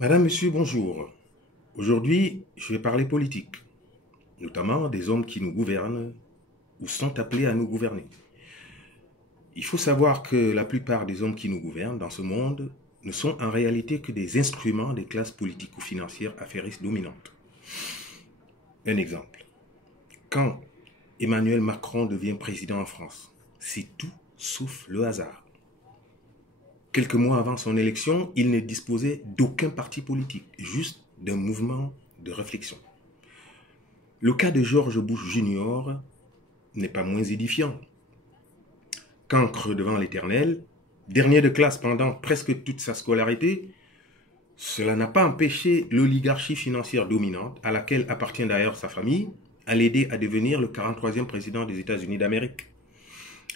Madame, Monsieur, bonjour. Aujourd'hui, je vais parler politique, notamment des hommes qui nous gouvernent ou sont appelés à nous gouverner. Il faut savoir que la plupart des hommes qui nous gouvernent dans ce monde ne sont en réalité que des instruments des classes politiques ou financières affairistes dominantes. Un exemple. Quand Emmanuel Macron devient président en France, c'est tout sauf le hasard. Quelques mois avant son élection, il ne disposait d'aucun parti politique, juste d'un mouvement de réflexion. Le cas de George Bush Jr. n'est pas moins édifiant. Cancre devant l'éternel, dernier de classe pendant presque toute sa scolarité, cela n'a pas empêché l'oligarchie financière dominante, à laquelle appartient d'ailleurs sa famille, à l'aider à devenir le 43e président des États-Unis d'Amérique.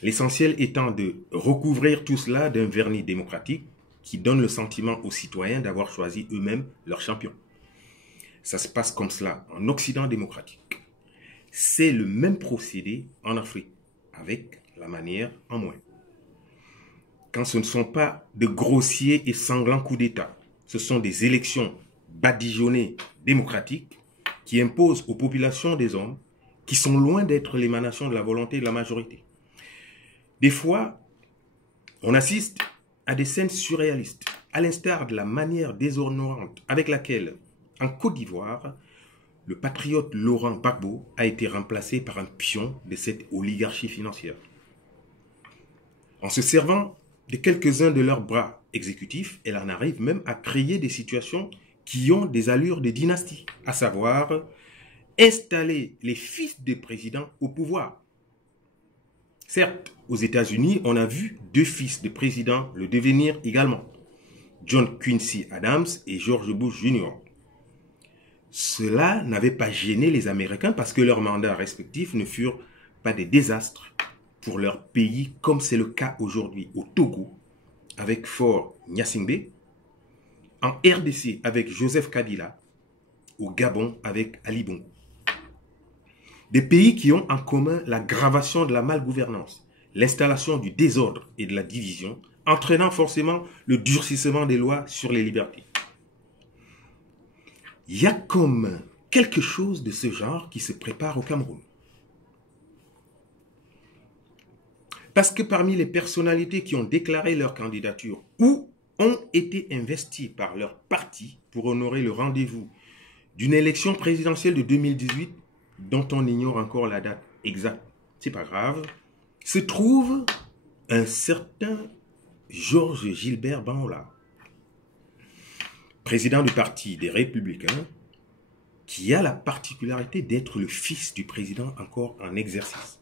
L'essentiel étant de recouvrir tout cela d'un vernis démocratique qui donne le sentiment aux citoyens d'avoir choisi eux-mêmes leur champion. Ça se passe comme cela en Occident démocratique. C'est le même procédé en Afrique, avec la manière en moins. Quand ce ne sont pas de grossiers et sanglants coups d'État, ce sont des élections badigeonnées démocratiques qui imposent aux populations des hommes qui sont loin d'être l'émanation de la volonté de la majorité. Des fois, on assiste à des scènes surréalistes, à l'instar de la manière déshonorante avec laquelle, en Côte d'Ivoire, le patriote Laurent Gbagbo a été remplacé par un pion de cette oligarchie financière. En se servant de quelques-uns de leurs bras exécutifs, elle en arrive même à créer des situations qui ont des allures de dynastie, à savoir installer les fils des présidents au pouvoir. Certes, aux États-Unis, on a vu deux fils de présidents le devenir également, John Quincy Adams et George Bush Jr. Cela n'avait pas gêné les Américains parce que leurs mandats respectifs ne furent pas des désastres pour leur pays, comme c'est le cas aujourd'hui au Togo avec Faure Gnassingbé, en RDC avec Joseph Kabila, au Gabon avec Ali Bongo. Des pays qui ont en commun l'aggravation de la malgouvernance, l'installation du désordre et de la division, entraînant forcément le durcissement des lois sur les libertés. Il y a comme quelque chose de ce genre qui se prépare au Cameroun. Parce que parmi les personnalités qui ont déclaré leur candidature ou ont été investies par leur parti pour honorer le rendez-vous d'une élection présidentielle de 2018, dont on ignore encore la date exacte, c'est pas grave, se trouve un certain Georges Gilbert Banhola, président du parti des Républicains, qui a la particularité d'être le fils du président encore en exercice.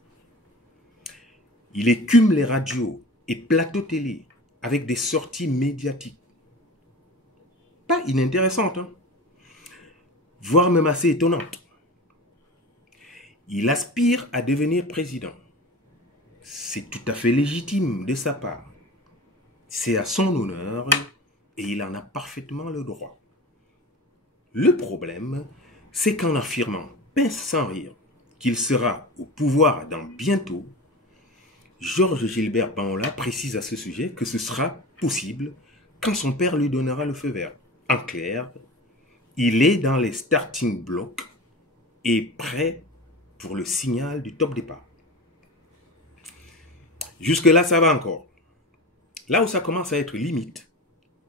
Il écume les radios et plateaux télé avec des sorties médiatiques. Pas inintéressantes, hein, voire même assez étonnantes. Il aspire à devenir président. C'est tout à fait légitime de sa part. C'est à son honneur et il en a parfaitement le droit. Le problème, c'est qu'en affirmant, pince sans rire, qu'il sera au pouvoir dans bientôt, Georges Gilbert Banhola précise à ce sujet que ce sera possible quand son père lui donnera le feu vert. En clair, il est dans les starting blocks et prêt pour le signal du top départ. Jusque-là, ça va encore. Là où ça commence à être limite,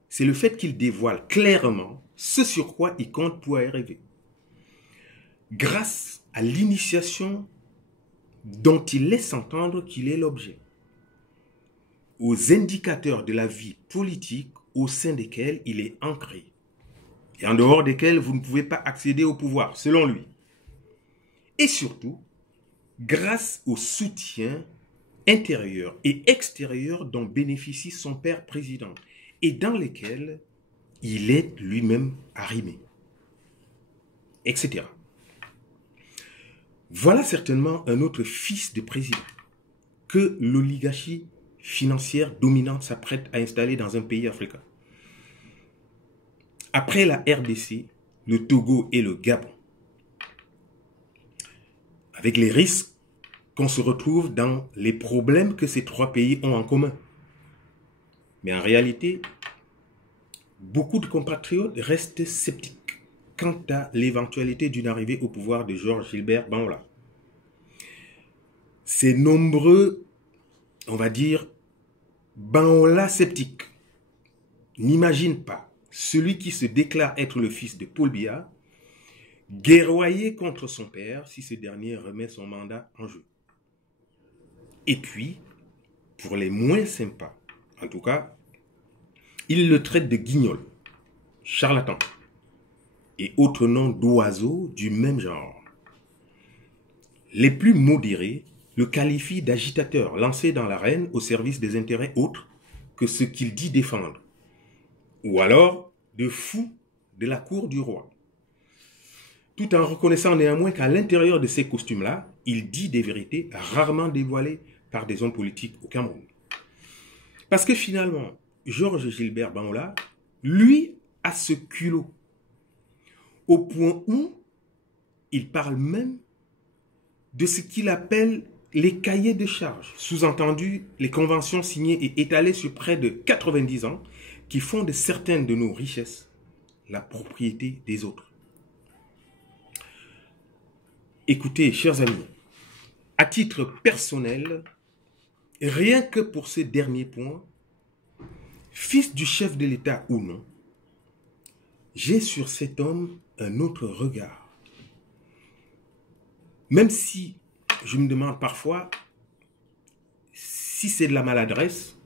c'est le fait qu'il dévoile clairement ce sur quoi il compte pour y arriver. Grâce à l'initiation dont il laisse entendre qu'il est l'objet, aux indicateurs de la vie politique au sein desquels il est ancré, et en dehors desquels vous ne pouvez pas accéder au pouvoir, selon lui. Et surtout, grâce au soutien intérieur et extérieur dont bénéficie son père président, et dans lesquels il est lui-même arrimé, etc. Voilà certainement un autre fils de président que l'oligarchie financière dominante s'apprête à installer dans un pays africain. Après la RDC, le Togo et le Gabon, avec les risques qu'on se retrouve dans les problèmes que ces trois pays ont en commun. Mais en réalité, beaucoup de compatriotes restent sceptiques quant à l'éventualité d'une arrivée au pouvoir de Georges Gilbert Banhola. Ces nombreux, on va dire, Banhola sceptiques n'imaginent pas celui qui se déclare être le fils de Paul Biya guerroyer contre son père si ce dernier remet son mandat en jeu. Et puis, pour les moins sympas, en tout cas, ils le traitent de guignol, charlatan et autres noms d'oiseaux du même genre. Les plus modérés le qualifient d'agitateur lancé dans l'arène au service des intérêts autres que ce qu'il dit défendre, ou alors de fou de la cour du roi, tout en reconnaissant néanmoins qu'à l'intérieur de ces costumes-là, il dit des vérités rarement dévoilées par des hommes politiques au Cameroun. Parce que finalement, Georges Gilbert Banhola, lui, a ce culot, au point où il parle même de ce qu'il appelle les cahiers de charges, sous-entendu les conventions signées et étalées sur près de 90 ans, qui font de certaines de nos richesses la propriété des autres. Écoutez, chers amis, à titre personnel, rien que pour ce dernier point, fils du chef de l'État ou non, j'ai sur cet homme un autre regard. Même si je me demande parfois si c'est de la maladresse,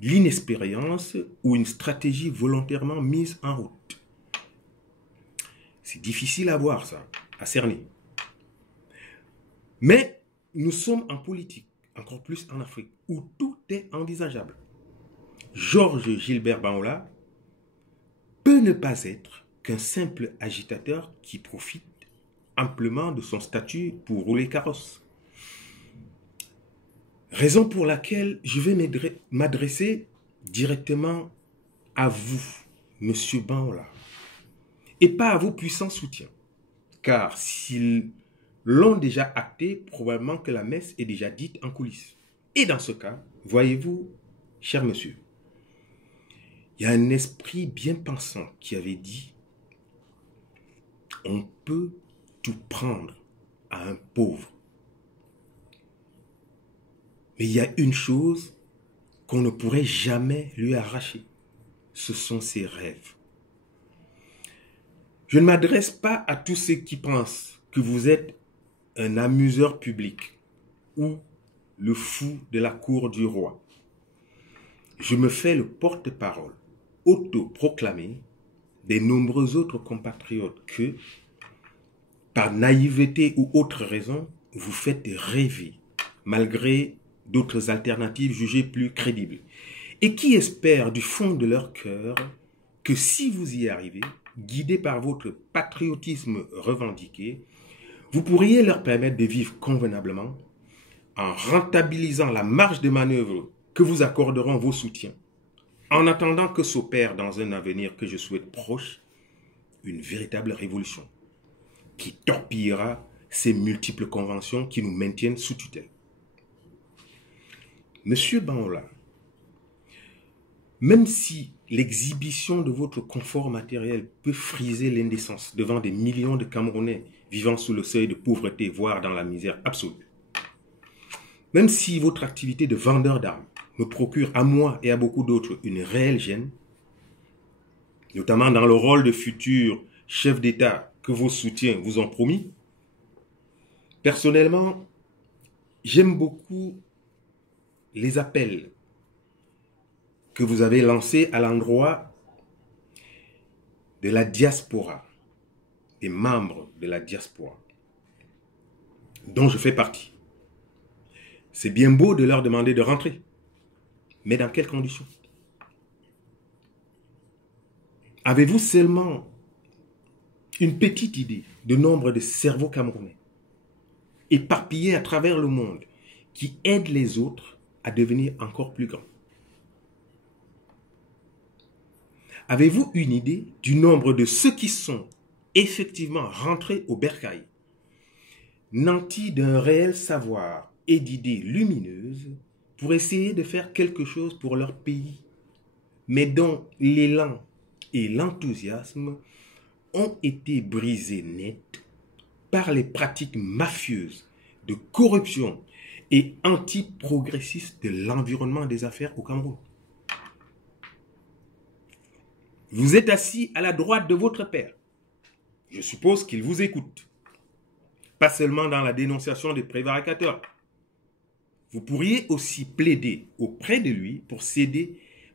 l'inexpérience ou une stratégie volontairement mise en route. C'est difficile à voir ça, à cerner. Mais nous sommes en politique, encore plus en Afrique, où tout est envisageable. Georges Gilbert Banhola peut ne pas être qu'un simple agitateur qui profite amplement de son statut pour rouler carrosse. Raison pour laquelle je vais m'adresser directement à vous, Monsieur Banhola, et pas à vos puissants soutiens. Car s'ils l'ont déjà acté, probablement que la messe est déjà dite en coulisses. Et dans ce cas, voyez-vous, cher monsieur, il y a un esprit bien pensant qui avait dit « On peut tout prendre à un pauvre. Mais il y a une chose qu'on ne pourrait jamais lui arracher. Ce sont ses rêves. » Je ne m'adresse pas à tous ceux qui pensent que vous êtes un amuseur public ou le fou de la cour du roi. Je me fais le porte-parole autoproclamé des nombreux autres compatriotes que, par naïveté ou autre raison, vous faites rêver, malgré d'autres alternatives jugées plus crédibles, et qui espèrent du fond de leur cœur que si vous y arrivez, guidés par votre patriotisme revendiqué, vous pourriez leur permettre de vivre convenablement en rentabilisant la marge de manœuvre que vous accorderont vos soutiens, en attendant que s'opère dans un avenir que je souhaite proche, une véritable révolution qui torpillera ces multiples conventions qui nous maintiennent sous tutelle. Monsieur Banhola, même si l'exhibition de votre confort matériel peut friser l'indécence devant des millions de Camerounais vivant sous le seuil de pauvreté, voire dans la misère absolue, même si votre activité de vendeur d'armes me procure à moi et à beaucoup d'autres une réelle gêne, notamment dans le rôle de futur chef d'État que vos soutiens vous ont promis, personnellement, j'aime beaucoup les appels que vous avez lancés à l'endroit de la diaspora, des membres de la diaspora, dont je fais partie. C'est bien beau de leur demander de rentrer, mais dans quelles conditions? Avez-vous seulement une petite idée du nombre de cerveaux camerounais éparpillés à travers le monde qui aident les autres à devenir encore plus grands? Avez-vous une idée du nombre de ceux qui sont effectivement rentrés au bercail, nantis d'un réel savoir et d'idées lumineuses pour essayer de faire quelque chose pour leur pays, mais dont l'élan et l'enthousiasme ont été brisés net par les pratiques mafieuses de corruption et anti-progressistes de l'environnement des affaires au Cameroun. Vous êtes assis à la droite de votre père. Je suppose qu'il vous écoute. Pas seulement dans la dénonciation des prévaricateurs. Vous pourriez aussi plaider auprès de lui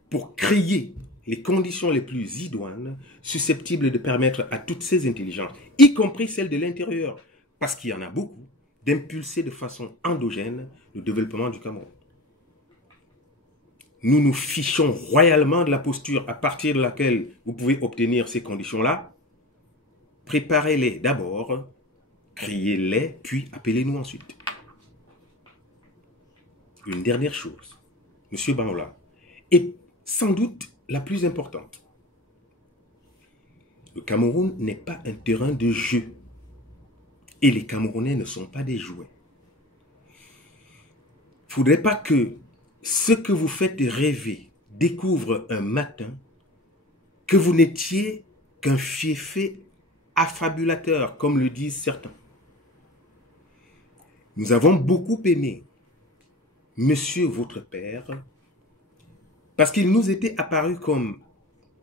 pour créer les conditions les plus idoines susceptibles de permettre à toutes ces intelligences, y compris celles de l'intérieur, parce qu'il y en a beaucoup, d'impulser de façon endogène le développement du Cameroun. Nous nous fichons royalement de la posture à partir de laquelle vous pouvez obtenir ces conditions-là. Préparez-les d'abord, criez-les, puis appelez-nous ensuite. Une dernière chose, M. Bangola, et sans doute la plus importante. Le Cameroun n'est pas un terrain de jeu. Et les Camerounais ne sont pas des jouets. Il ne faudrait pas que ce que vous faites rêver découvre un matin que vous n'étiez qu'un fiefé affabulateur, comme le disent certains. Nous avons beaucoup aimé Monsieur votre père, parce qu'il nous était apparu comme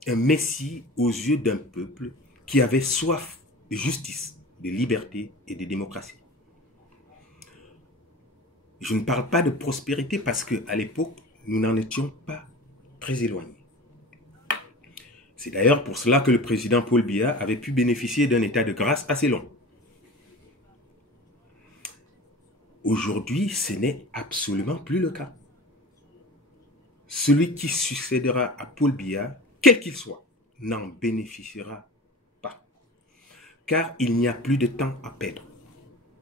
un messie aux yeux d'un peuple qui avait soif de justice, de liberté et de démocratie. Je ne parle pas de prospérité parce qu'à l'époque, nous n'en étions pas très éloignés. C'est d'ailleurs pour cela que le président Paul Biya avait pu bénéficier d'un état de grâce assez long. Aujourd'hui, ce n'est absolument plus le cas. Celui qui succédera à Paul Biya, quel qu'il soit, n'en bénéficiera pas. Car il n'y a plus de temps à perdre.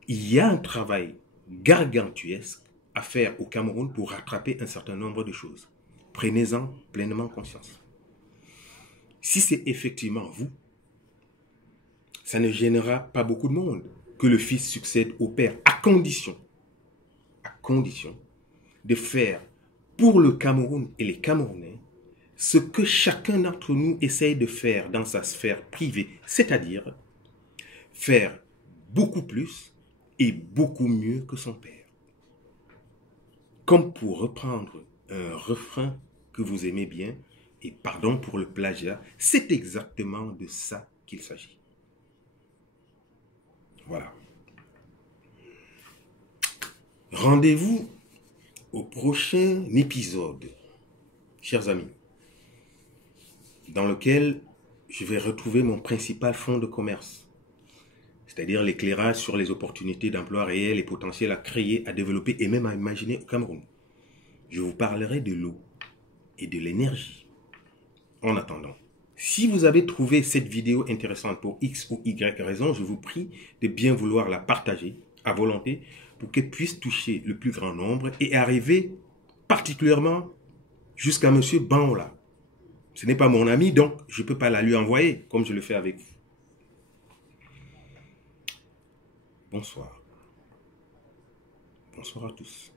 Il y a un travail gargantuesque à faire au Cameroun pour rattraper un certain nombre de choses. Prenez-en pleinement conscience. Si c'est effectivement vous, ça ne gênera pas beaucoup de monde que le fils succède au père, à condition de faire pour le Cameroun et les Camerounais ce que chacun d'entre nous essaye de faire dans sa sphère privée, c'est-à-dire faire beaucoup plus et beaucoup mieux que son père. Comme pour reprendre un refrain que vous aimez bien, et pardon pour le plagiat, c'est exactement de ça qu'il s'agit. Voilà. Rendez-vous au prochain épisode, chers amis, dans lequel je vais retrouver mon principal fonds de commerce, c'est-à-dire l'éclairage sur les opportunités d'emploi réels et potentiels à créer, à développer et même à imaginer au Cameroun. Je vous parlerai de l'eau et de l'énergie. En attendant, si vous avez trouvé cette vidéo intéressante pour X ou Y raison, je vous prie de bien vouloir la partager à volonté pour qu'elle puisse toucher le plus grand nombre et arriver particulièrement jusqu'à M. Bangola. Ce n'est pas mon ami, donc je ne peux pas la lui envoyer comme je le fais avec vous. Bonsoir. Bonsoir à tous.